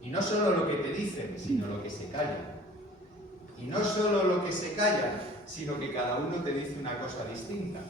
Y no solo lo que te dicen, sino lo que se callan. Y no solo lo que se callan, sino que cada uno te dice una cosa distinta.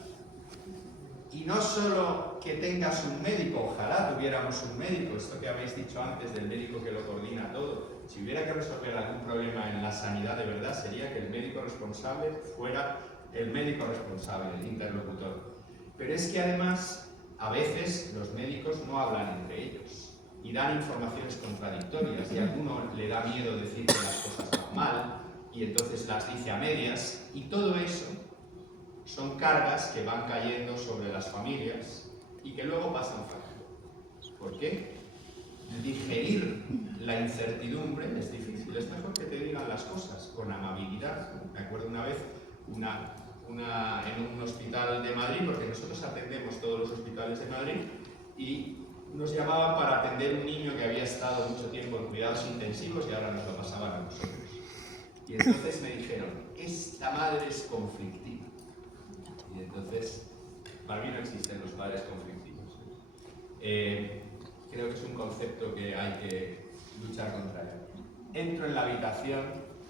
Y no solo que tengas un médico, ojalá tuviéramos un médico, esto que habéis dicho antes del médico que lo coordina todo. Si hubiera que resolver algún problema en la sanidad de verdad, sería que el médico responsable fuera el médico responsable, el interlocutor. Pero es que además, a veces los médicos no hablan entre ellos y dan informaciones contradictorias, y a alguno le da miedo decir que las cosas van mal, y entonces las dice a medias, y todo eso son cargas que van cayendo sobre las familias y que luego pasan factura. ¿Por qué? Digerir la incertidumbre es difícil, es mejor que te digan las cosas con amabilidad. Me acuerdo una vez en un hospital de Madrid, porque nosotros atendemos todos los hospitales de Madrid, y nos llamaban para atender un niño que había estado mucho tiempo en cuidados intensivos y ahora nos lo pasaban a nosotros. Y entonces me dijeron, esta madre es conflictiva. Y entonces, para mí no existen los padres conflictivos. Creo que es un concepto que hay que luchar contra él. Entro en la habitación,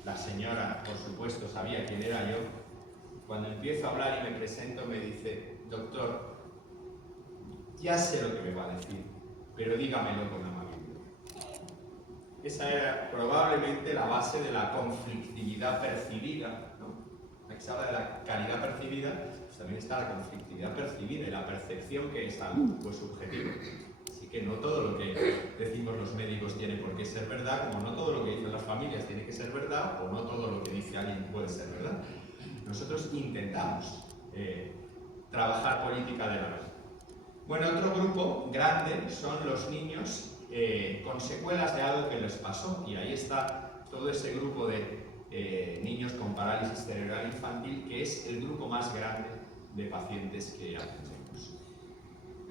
la señora, por supuesto, sabía quién era yo. Cuando empiezo a hablar y me presento, me dice, doctor, ya sé lo que me va a decir, pero dígamelo con amabilidad. Esa era probablemente la base de la conflictividad percibida, ¿no? Aquí se habla de la calidad percibida, pues también está la conflictividad percibida y la percepción que es algo pues, subjetivo. Así que no todo lo que decimos los médicos tiene por qué ser verdad, como no todo lo que dicen las familias tiene que ser verdad, o no todo lo que dice alguien puede ser verdad. Nosotros intentamos trabajar política de la verdad. Bueno, otro grupo grande son los niños con secuelas de algo que les pasó, y ahí está todo ese grupo de niños con parálisis cerebral infantil, que es el grupo más grande de pacientes que atendemos.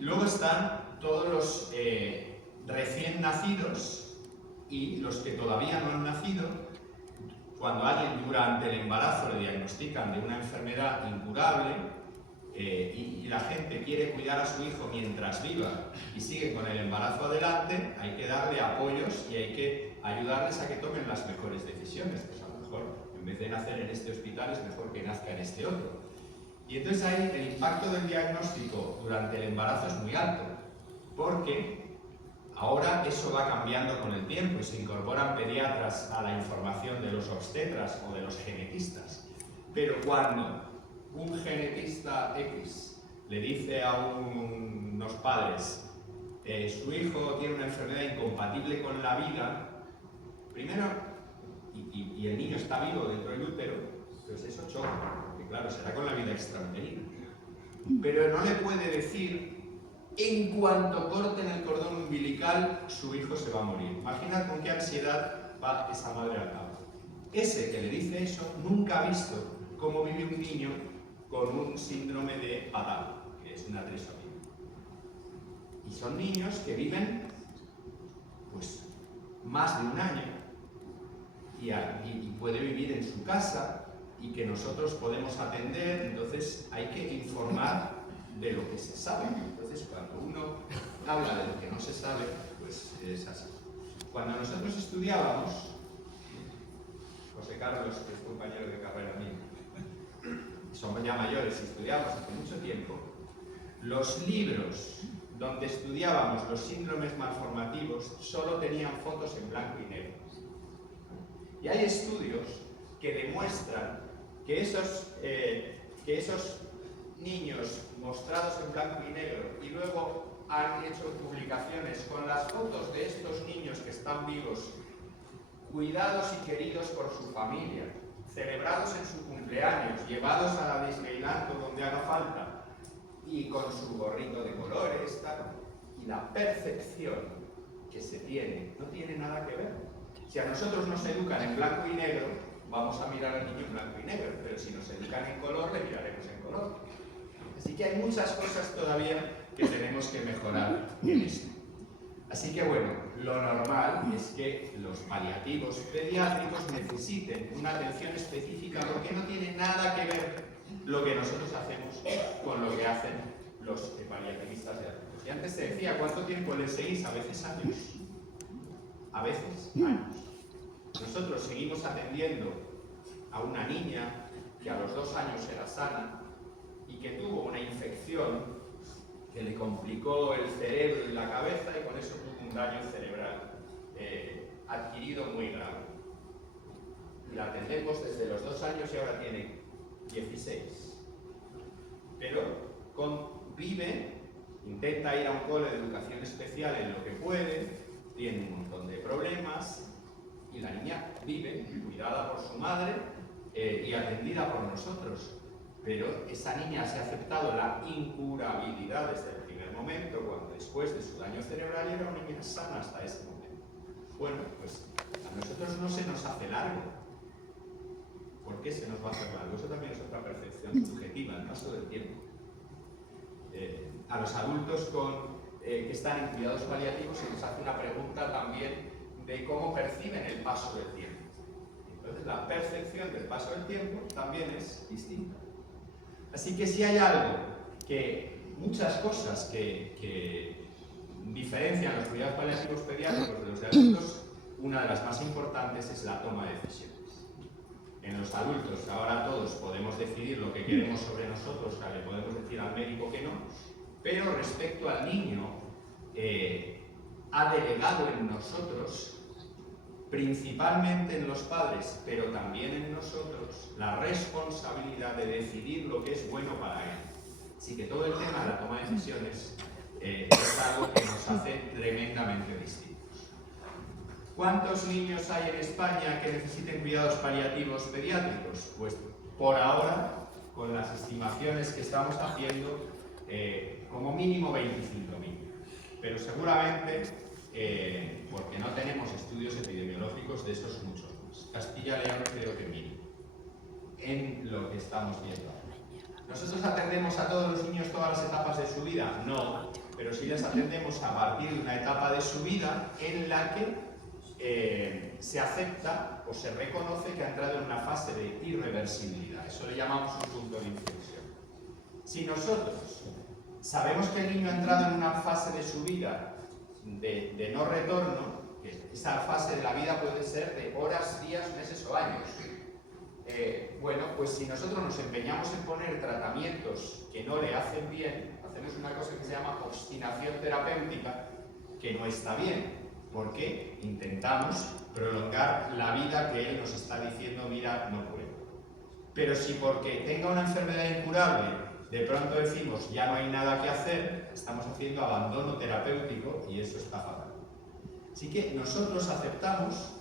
Luego están todos los recién nacidos y los que todavía no han nacido. Cuando alguien durante el embarazo le diagnostican de una enfermedad incurable y la gente quiere cuidar a su hijo mientras viva y sigue con el embarazo adelante, hay que darle apoyos y hay que ayudarles a que tomen las mejores decisiones. Pues a lo mejor, en vez de nacer en este hospital, es mejor que nazca en este otro. Y entonces ahí el impacto del diagnóstico durante el embarazo es muy alto, porque ahora eso va cambiando con el tiempo y se incorporan pediatras a la información de los obstetras o de los genetistas. Pero cuando un genetista X le dice a unos padres su hijo tiene una enfermedad incompatible con la vida, primero, y el niño está vivo dentro del útero, pues eso choca, porque claro, será con la vida extrauterina. Pero no le puede decir, en cuanto corten el cordón umbilical, su hijo se va a morir. Imagina con qué ansiedad va esa madre al campo. Ese que le dice eso nunca ha visto cómo vive un niño con un síndrome de Patal, que es una trisomía. Y son niños que viven pues más de un año y puede vivir en su casa y que nosotros podemos atender. Entonces hay que informar de lo que se sabe. Entonces cuando uno habla de lo que no se sabe, pues es así. Cuando nosotros estudiábamos, José Carlos, que es compañero de carrera mío, somos ya mayores y estudiamos hace mucho tiempo, los libros donde estudiábamos los síndromes malformativos solo tenían fotos en blanco y negro. Y hay estudios que demuestran que esos niños mostrados en blanco y negro y luego han hecho publicaciones con las fotos de estos niños que están vivos, cuidados y queridos por su familia, celebrados en su cumpleaños, llevados a la Disneyland o donde haga falta, y con su gorrito de colores, tal, y la percepción que se tiene no tiene nada que ver. Si a nosotros nos educan en blanco y negro, vamos a mirar al niño en blanco y negro, pero si nos educan en color, le miraremos en color. Así que hay muchas cosas todavía que tenemos que mejorar en esto. Así que bueno, lo normal es que los paliativos pediátricos necesiten una atención específica porque no tiene nada que ver lo que nosotros hacemos con lo que hacen los paliativistas de adultos. Y antes te decía, ¿cuánto tiempo les seguís? A veces años. a veces años. Nosotros seguimos atendiendo a una niña que a los 2 años era sana y que tuvo una infección que le complicó el cerebro y la cabeza y con eso tuvo un daño cerebral adquirido muy grave. Y la atendemos desde los 2 años y ahora tiene 16. Pero vive, intenta ir a un cole de educación especial en lo que puede, tiene un montón de problemas y la niña vive cuidada por su madre y atendida por nosotros. Pero esa niña se ha aceptado la incurabilidad desde el primer momento, cuando después de su daño cerebral era una niña sana hasta ese momento. Bueno, pues a nosotros no se nos hace largo. ¿Por qué se nos va a hacer largo? Eso también es otra percepción subjetiva, el paso del tiempo. A los adultos que están en cuidados paliativos se les hace una pregunta también de cómo perciben el paso del tiempo. Entonces la percepción del paso del tiempo también es distinta. Así que si hay muchas cosas que diferencian los cuidados paliativos pediátricos de los de adultos, una de las más importantes es la toma de decisiones. En los adultos ahora todos podemos decidir lo que queremos sobre nosotros, o sea, le podemos decir al médico que no, pero respecto al niño, ha delegado en nosotros, principalmente en los padres, pero también en nosotros, la responsabilidad de decidir lo que es bueno para él. Así que todo el tema de la toma de decisiones es algo que nos hace tremendamente distintos. ¿Cuántos niños hay en España que necesiten cuidados paliativos pediátricos? Pues por ahora, con las estimaciones que estamos haciendo, como mínimo 25.000. Pero seguramente, porque no tenemos estudios epidemiológicos de estos muchos más. Castilla y León creo que mínimo, en lo que estamos viendo ahora. ¿Nosotros atendemos a todos los niños todas las etapas de su vida? No, pero sí les atendemos a partir de una etapa de su vida en la que se acepta o se reconoce que ha entrado en una fase de irreversibilidad. Eso le llamamos un punto de inflexión. Si nosotros sabemos que el niño ha entrado en una fase de su vida de no retorno, que esa fase de la vida puede ser de horas, días, meses o años, bueno, pues si nosotros nos empeñamos en poner tratamientos que no le hacen bien, hacemos una cosa que se llama obstinación terapéutica, que no está bien, porque intentamos prolongar la vida que él nos está diciendo, mira, no puedo. Pero si porque tenga una enfermedad incurable, de pronto decimos, ya no hay nada que hacer, estamos haciendo abandono terapéutico y eso está fatal. Así que nosotros aceptamos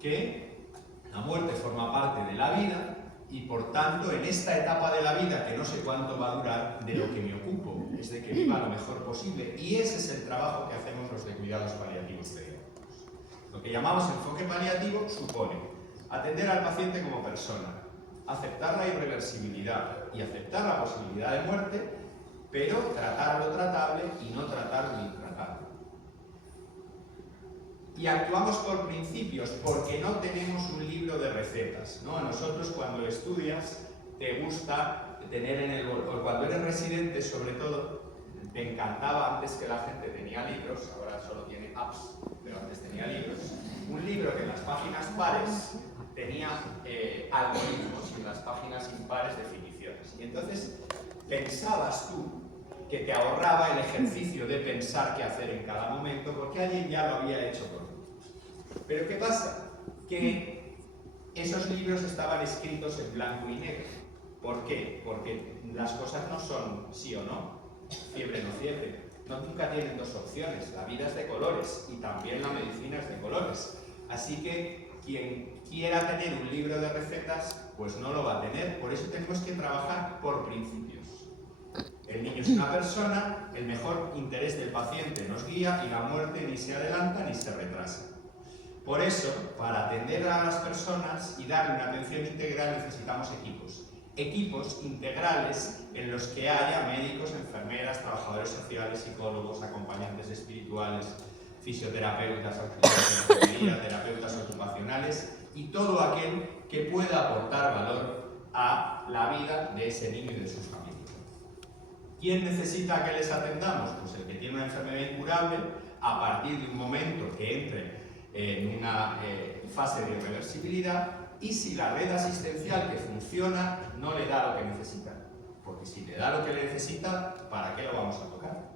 que la muerte forma parte de la vida y por tanto en esta etapa de la vida, que no sé cuánto va a durar, de lo que me ocupo es de que viva lo mejor posible, y ese es el trabajo que hacemos los de cuidados paliativos pediátricos. Lo que llamamos enfoque paliativo supone atender al paciente como persona, aceptar la irreversibilidad y aceptar la posibilidad de muerte, pero tratar lo tratable y no tratar lo intratable. Y actuamos por principios, porque no tenemos un libro de recetas, ¿no? A nosotros cuando estudias te gusta tener o cuando eres residente sobre todo, te encantaba antes que la gente tenía libros, ahora solo tiene apps, pero antes tenía libros, un libro que en las páginas pares tenía algoritmos y en las páginas impares definiciones. Y entonces pensabas tú que te ahorraba el ejercicio de pensar qué hacer en cada momento, porque alguien ya lo había hecho por ti. Pero ¿qué pasa? Que esos libros estaban escritos en blanco y negro. ¿Por qué? Porque las cosas no son sí o no, fiebre no fiebre. No, nunca tienen dos opciones. La vida es de colores y también la medicina es de colores. Así que quien quiera tener un libro de recetas, pues no lo va a tener. Por eso tenemos que trabajar por principios. El niño es una persona, el mejor interés del paciente nos guía y la muerte ni se adelanta ni se retrasa. Por eso, para atender a las personas y darle una atención integral necesitamos equipos. Equipos integrales en los que haya médicos, enfermeras, trabajadores sociales, psicólogos, acompañantes espirituales, fisioterapeutas, auxiliares de enfermería, terapeutas ocupacionales y todo aquel que pueda aportar valor a la vida de ese niño y de sus familias. ¿Quién necesita que les atendamos? Pues el que tiene una enfermedad incurable, a partir de un momento que entre en una fase de irreversibilidad, y si la red asistencial que funciona no le da lo que necesita. Porque si le da lo que le necesita, ¿para qué lo vamos a tocar?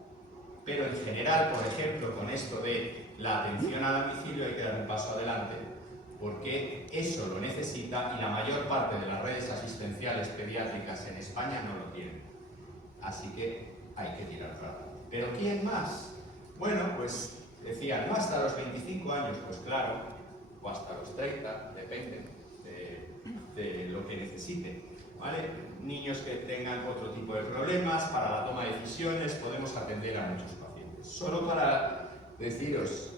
Pero en general, por ejemplo, con esto de la atención a domicilio hay que dar un paso adelante, porque eso lo necesita y la mayor parte de las redes asistenciales pediátricas en España no lo tienen. Así que hay que tirar para adelante. ¿Pero quién más? Bueno, pues decía, no hasta los 25 años, pues claro, o hasta los 30, depende de lo que necesite, ¿vale? Niños que tengan otro tipo de problemas, para la toma de decisiones, podemos atender a muchos pacientes. Solo para deciros,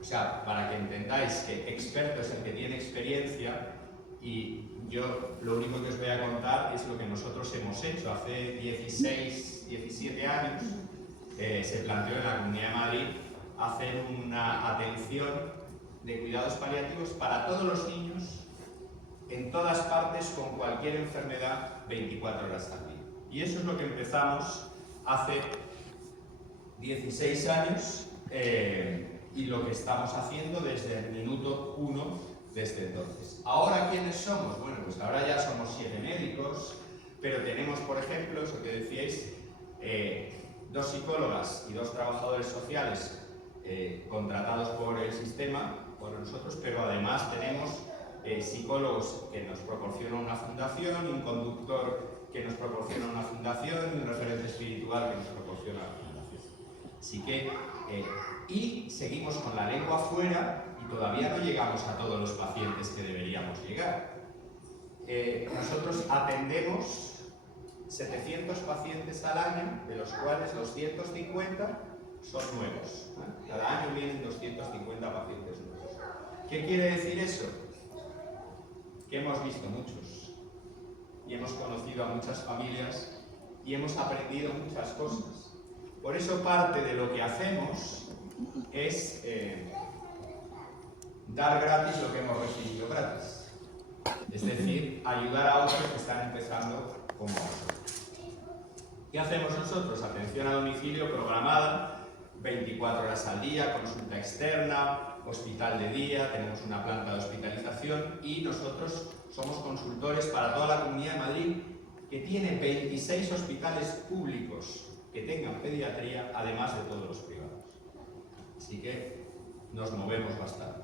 o sea, para que entendáis que experto es el que tiene experiencia, y yo lo único que os voy a contar es lo que nosotros hemos hecho. Hace 16, 17 años se planteó en la Comunidad de Madrid hacer una atención de cuidados paliativos para todos los niños en todas partes con cualquier enfermedad 24 horas al día. Y eso es lo que empezamos hace 16 años y lo que estamos haciendo desde el minuto 1 desde entonces. ¿Ahora quiénes somos? Bueno, pues ahora ya somos 7 médicos, pero tenemos, por ejemplo, eso que decíais, 2 psicólogas y 2 trabajadores sociales contratados por el sistema, por nosotros, pero además tenemos psicólogos que nos proporciona una fundación, un conductor que nos proporciona una fundación y un referente espiritual que nos proporciona la fundación. Así que, y seguimos con la lengua fuera y todavía no llegamos a todos los pacientes que deberíamos llegar. Nosotros atendemos 700 pacientes al año, de los cuales 250 son nuevos. Cada año vienen 250 pacientes nuevos. ¿Qué quiere decir eso? Que hemos visto muchos y hemos conocido a muchas familias y hemos aprendido muchas cosas. Por eso parte de lo que hacemos es dar gratis lo que hemos recibido gratis. Es decir, ayudar a otros que están empezando como nosotros. ¿Qué hacemos nosotros? Atención a domicilio programada, 24 horas al día, consulta externa, hospital de día, tenemos una planta de hospitalización y nosotros somos consultores para toda la Comunidad de Madrid, que tiene 26 hospitales públicos que tengan pediatría, además de todos los privados. Así que nos movemos bastante.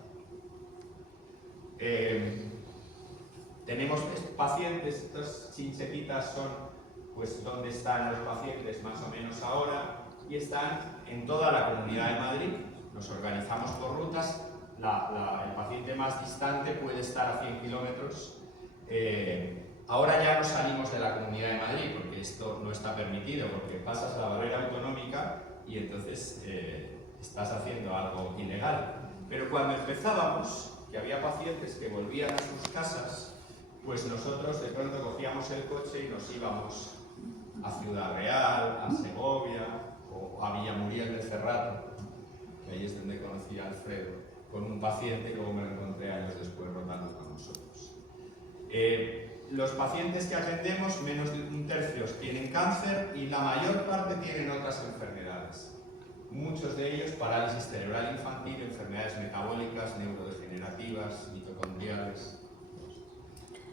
Tenemos pacientes, estas chinchetitas son pues donde están los pacientes más o menos ahora, y están en toda la Comunidad de Madrid. Nos organizamos por rutas, el paciente más distante puede estar a 100 kilómetros. Ahora ya no salimos de la Comunidad de Madrid porque esto no está permitido, porque pasas la barrera autonómica y entonces estás haciendo algo ilegal. Pero cuando empezábamos, que había pacientes que volvían a sus casas, pues nosotros de pronto cogíamos el coche y nos íbamos a Ciudad Real, a Segovia o a Villamuriel de Cerrato. Ahí es donde conocí a Alfredo, con un paciente que luego me lo encontré años después rotando con nosotros. Los pacientes que atendemos, menos de un tercio tienen cáncer y la mayor parte tienen otras enfermedades. Muchos de ellos parálisis cerebral infantil, enfermedades metabólicas, neurodegenerativas, mitocondriales.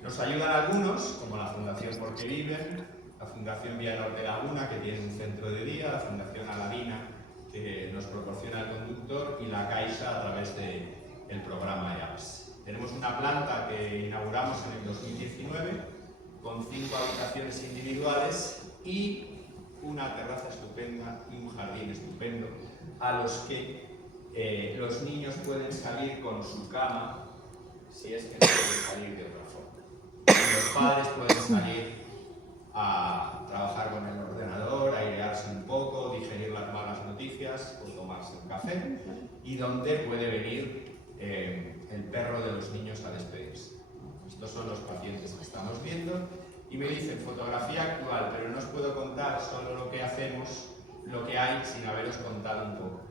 Nos ayudan algunos, como la Fundación Porque Viven, la Fundación Vía Norte Laguna, que tiene un centro de día, la Fundación Aladina, que nos proporciona el conductor, y la Caixa a través del programa EAPS. Tenemos una planta que inauguramos en el 2019 con 5 habitaciones individuales y una terraza estupenda y un jardín estupendo a los que los niños pueden salir con su cama si es que no pueden salir de otra forma. Y los padres pueden salir a trabajar con el ordenador, airearse un poco, digerir las malas noticias o tomarse un café, y donde puede venir el perro de los niños a despedirse. Estos son los pacientes que estamos viendo y me dicen fotografía actual, pero no os puedo contar solo lo que hacemos, lo que hay, sin haberos contado un poco.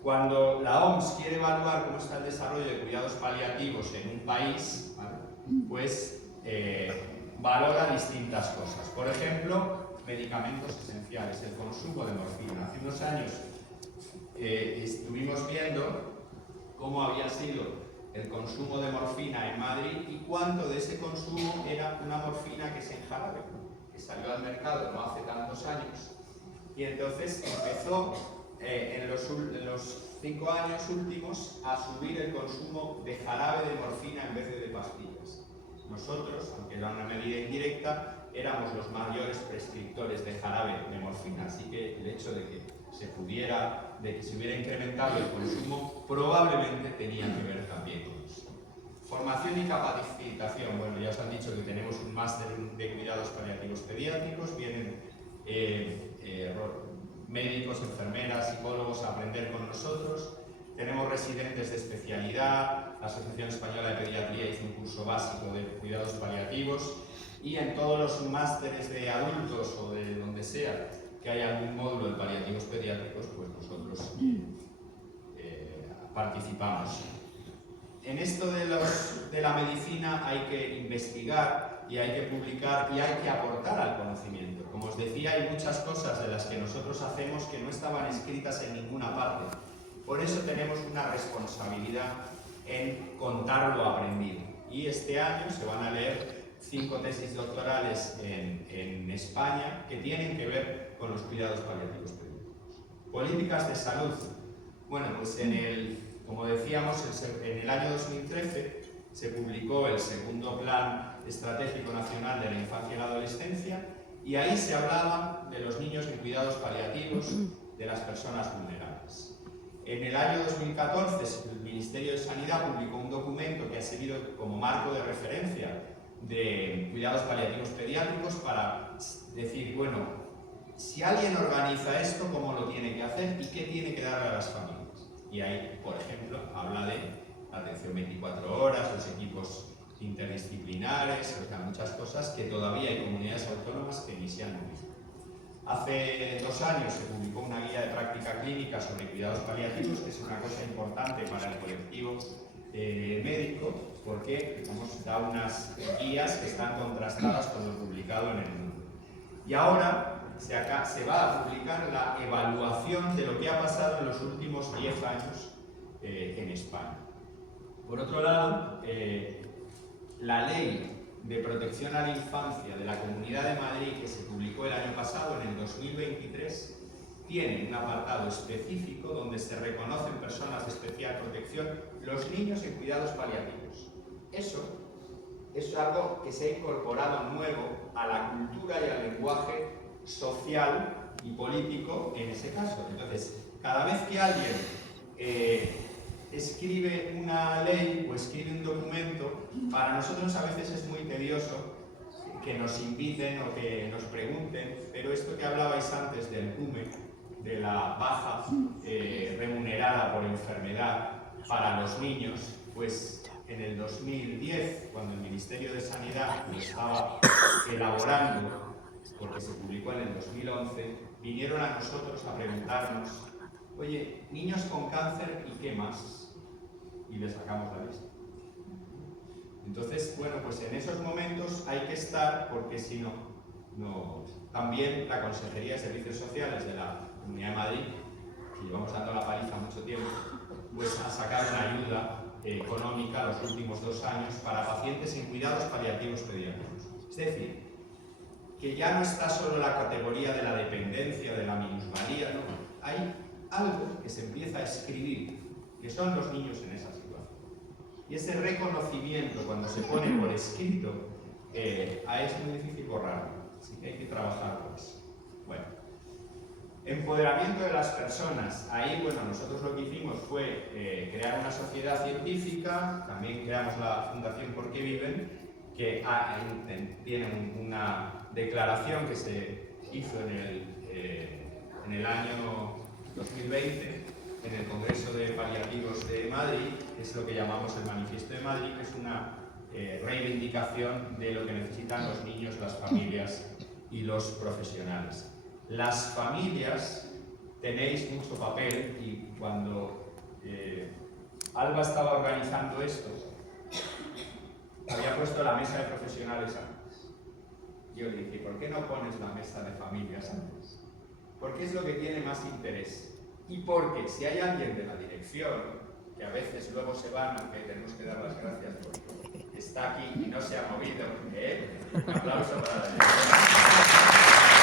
Cuando la OMS quiere evaluar cómo está el desarrollo de cuidados paliativos en un país, ¿vale? Pues valora distintas cosas. Por ejemplo, medicamentos esenciales, el consumo de morfina. Hace unos años estuvimos viendo cómo había sido el consumo de morfina en Madrid y cuánto de ese consumo era una morfina que es en jarabe, que salió al mercado no hace tantos años, y entonces empezó en los 5 años últimos a subir el consumo de jarabe de morfina en vez de pastillas. Nosotros, aunque era una medida indirecta, éramos los mayores prescriptores de jarabe de morfina, así que el hecho de que se hubiera incrementado el consumo, probablemente tenía que ver también con eso. Formación y capacitación. Bueno, ya os han dicho que tenemos un máster de cuidados paliativos pediátricos, vienen médicos, enfermeras, psicólogos a aprender con nosotros. Tenemos residentes de especialidad, la Asociación Española de Pediatría hizo un curso básico de cuidados paliativos, y en todos los másteres de adultos o de donde sea que haya algún módulo de paliativos pediátricos, pues nosotros participamos. En esto de la medicina hay que investigar y hay que publicar y hay que aportar al conocimiento. Como os decía, hay muchas cosas de las que nosotros hacemos que no estaban escritas en ninguna parte. Por eso tenemos una responsabilidad en contar lo aprendido. Y este año se van a leer 5 tesis doctorales en España que tienen que ver con los cuidados paliativos pediátricos. Políticas de salud. Bueno, pues como decíamos, en el año 2013 se publicó el segundo Plan Estratégico Nacional de la Infancia y la Adolescencia, y ahí se hablaba de los niños en cuidados paliativos de las personas vulnerables. En el año 2014 el Ministerio de Sanidad publicó un documento que ha servido como marco de referencia de cuidados paliativos pediátricos para decir, bueno, si alguien organiza esto, ¿cómo lo tiene que hacer y qué tiene que dar a las familias? Y ahí, por ejemplo, habla de atención 24 horas, los equipos interdisciplinares, o sea, muchas cosas que todavía hay comunidades autónomas que ni se han movido. Hace 2 años se publicó una guía de práctica clínica sobre cuidados paliativos, que es una cosa importante para el colectivo médico, porque nos da unas guías que están contrastadas con lo publicado en el mundo. Y ahora se va a publicar la evaluación de lo que ha pasado en los últimos 10 años en España. Por otro lado, la Ley de Protección a la Infancia de la Comunidad de Madrid, que se publicó el año pasado, en el 2023, tiene un apartado específico donde se reconocen personas de especial protección los niños en cuidados paliativos. Eso es algo que se ha incorporado nuevo a la cultura y al lenguaje social y político en ese caso. Entonces, cada vez que alguien escribe una ley o escribe un documento, para nosotros a veces es muy tedioso que nos inviten o que nos pregunten, pero esto que hablabais antes del PUME, de la baja remunerada por enfermedad para los niños, pues en el 2010, cuando el Ministerio de Sanidad lo estaba elaborando, porque se publicó en el 2011, vinieron a nosotros a preguntarnos, oye, niños con cáncer y qué más, y les sacamos la lista. Entonces, bueno, pues en esos momentos hay que estar, porque si no, también la Consejería de Servicios Sociales de la Comunidad de Madrid, que llevamos dando la paliza mucho tiempo, pues ha sacado una ayuda económica los últimos 2 años para pacientes en cuidados paliativos pediátricos. Es decir, que ya no está solo la categoría de la dependencia, de la minusvalía, no, hay algo que se empieza a escribir, que son los niños en esa situación. Y ese reconocimiento, cuando se pone por escrito, es muy difícil borrarlo, así que hay que trabajar por eso. Bueno, empoderamiento de las personas. Ahí, bueno, nosotros lo que hicimos fue crear una sociedad científica, también creamos la Fundación Porque Viven, que tiene una declaración que se hizo en el año 2020 en el Congreso de Paliativos de Madrid, que es lo que llamamos el Manifiesto de Madrid, que es una reivindicación de lo que necesitan los niños, las familias y los profesionales. Las familias tenéis mucho papel, y cuando Alba estaba organizando esto, había puesto la mesa de profesionales antes. Yo le dije, ¿por qué no pones la mesa de familias antes? Porque es lo que tiene más interés. Y porque si hay alguien de la dirección que a veces luego se van, aunque tenemos que dar las gracias porque está aquí y no se ha movido. Un aplauso para Daniel.